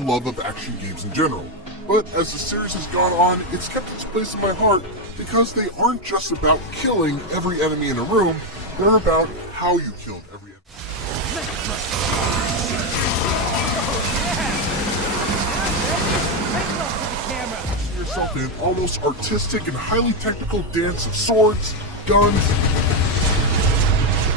my love of action games in general. But as the series has gone on, it's kept its place in my heart because they aren't just about killing every enemy in a room, they're about how you killed every enemy. Yourself in an almost artistic and highly technical dance of swords, guns,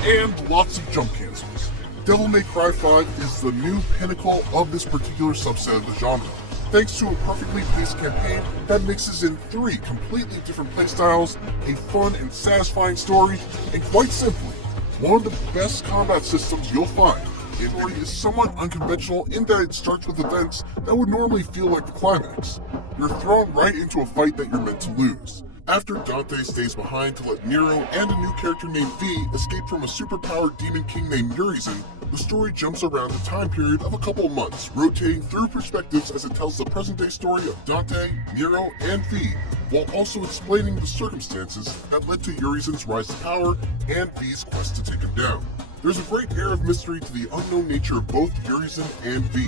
and lots of jump cancels. Devil May Cry 5 is the new pinnacle of this particular subset of the genre, thanks to a perfectly paced campaign that mixes in 3 completely different playstyles, a fun and satisfying story, and quite simply, one of the best combat systems you'll find. The story is somewhat unconventional in that it starts with events that would normally feel like the climax. You're thrown right into a fight that you're meant to lose. After Dante stays behind to let Nero and a new character named V escape from a superpowered demon king named Urizen, the story jumps around a time period of a couple of months, rotating through perspectives as it tells the present-day story of Dante, Nero, and V, while also explaining the circumstances that led to Urizen's rise to power and V's quest to take him down. There's a great air of mystery to the unknown nature of both Urizen and V.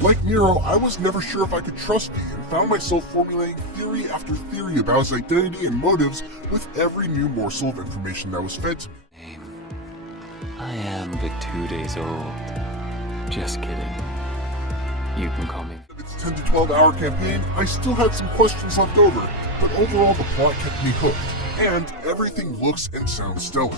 Like Nero, I was never sure if I could trust V and found myself formulating theory after theory about his identity and motives with every new morsel of information that was fed to me. I am but 2 days old. Just kidding. You can call me. Its 10 to 12 hour campaign, I still had some questions left over, but overall the plot kept me hooked, and everything looks and sounds stellar.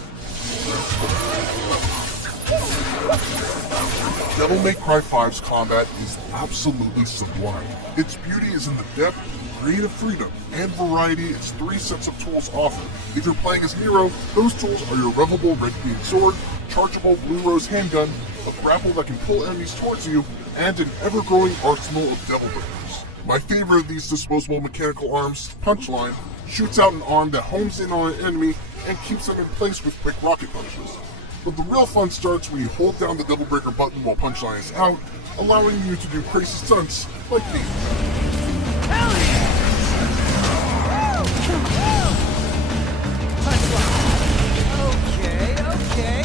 Devil May Cry 5's combat is absolutely sublime. Its beauty is in the depth, creative freedom, and variety its 3 sets of tools offer. If you're playing as Nero, those tools are your revvable red beam sword, chargeable blue rose handgun, a grapple that can pull enemies towards you, and an ever-growing arsenal of devil breakers. My favorite of these disposable mechanical arms, Punchline, shoots out an arm that homes in on an enemy and keeps them in place with quick rocket punches. But the real fun starts when you hold down the Devil Breaker button while Punchline is out, allowing you to do crazy stunts like me. Hell yeah! Okay.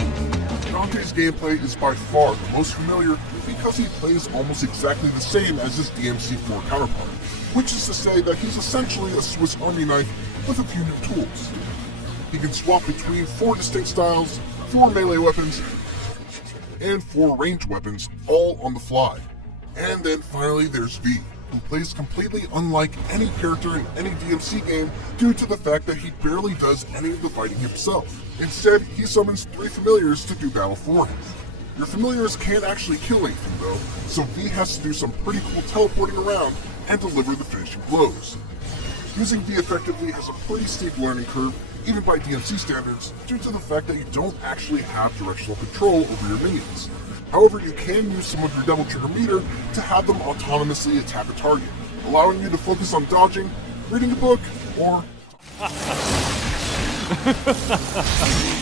Dante's gameplay is by far the most familiar because he plays almost exactly the same as his DMC4 counterpart, which is to say that he's essentially a Swiss Army knife with a few new tools. He can swap between 4 distinct styles, 4 melee weapons, and 4 ranged weapons, all on the fly. And then finally there's V, who plays completely unlike any character in any DMC game due to the fact that he barely does any of the fighting himself. Instead, he summons 3 familiars to do battle for him. Your familiars can't actually kill anything though, so V has to do some pretty cool teleporting around and deliver the finishing blows. Using V effectively has a pretty steep learning curve, even by DMC standards, due to the fact that you don't actually have directional control over your minions. However, you can use some of your Devil Trigger meter to have them autonomously attack a target, allowing you to focus on dodging, reading a book, or...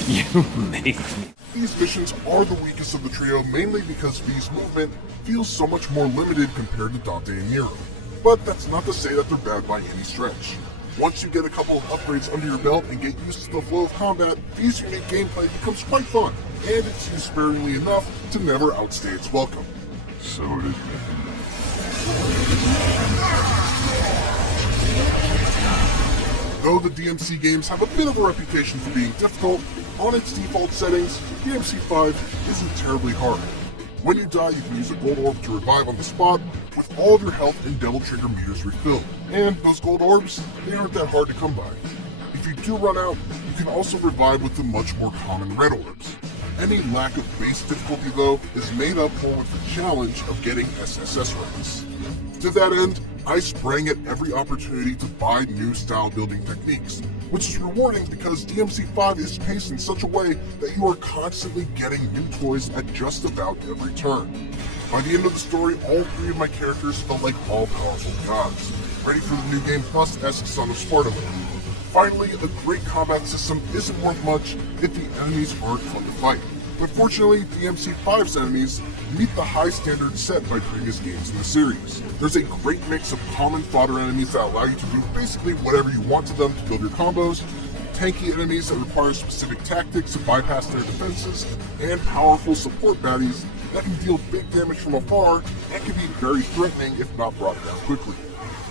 You make me. These missions are the weakest of the trio mainly because V's movement feels so much more limited compared to Dante and Nero. But that's not to say that they're bad by any stretch. Once you get a couple of upgrades under your belt and get used to the flow of combat, V's unique gameplay becomes quite fun, and it's used sparingly enough to never outstay its welcome. So did me. Though the DMC games have a bit of a reputation for being difficult, on its default settings, DMC 5 isn't terribly hard. When you die, you can use a gold orb to revive on the spot, with all of your health and Devil Trigger meters refilled. And those gold orbs, they aren't that hard to come by. If you do run out, you can also revive with the much more common red orbs. Any lack of base difficulty though is made up for with the challenge of getting SSS ranks. To that end, I sprang at every opportunity to buy new style building techniques, which is rewarding because DMC5 is paced in such a way that you are constantly getting new toys at just about every turn. By the end of the story, all 3 of my characters felt like all-powerful gods, ready for the new game plus-esque Son of Sparta land. Finally, a great combat system isn't worth much if the enemies aren't fun to fight. But fortunately, DMC5's enemies meet the high standards set by previous games in the series. There's a great mix of common fodder enemies that allow you to do basically whatever you want to them to build your combos, tanky enemies that require specific tactics to bypass their defenses, and powerful support baddies that can deal big damage from afar and can be very threatening if not brought down quickly.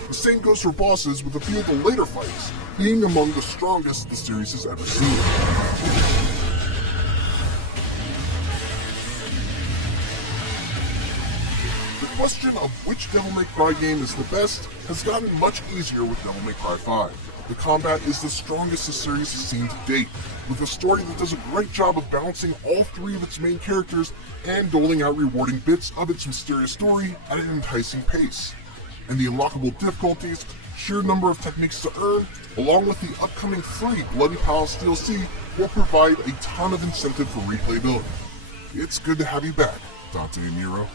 The same goes for bosses, with a few of the later fights being among the strongest the series has ever seen. The question of which Devil May Cry game is the best has gotten much easier with Devil May Cry 5. The combat is the strongest the series has seen to date, with a story that does a great job of balancing all three of its main characters and doling out rewarding bits of its mysterious story at an enticing pace. And the unlockable difficulties, sheer number of techniques to earn, along with the upcoming free Bloody Palace DLC, will provide a ton of incentive for replayability. It's good to have you back, Dante and Nero.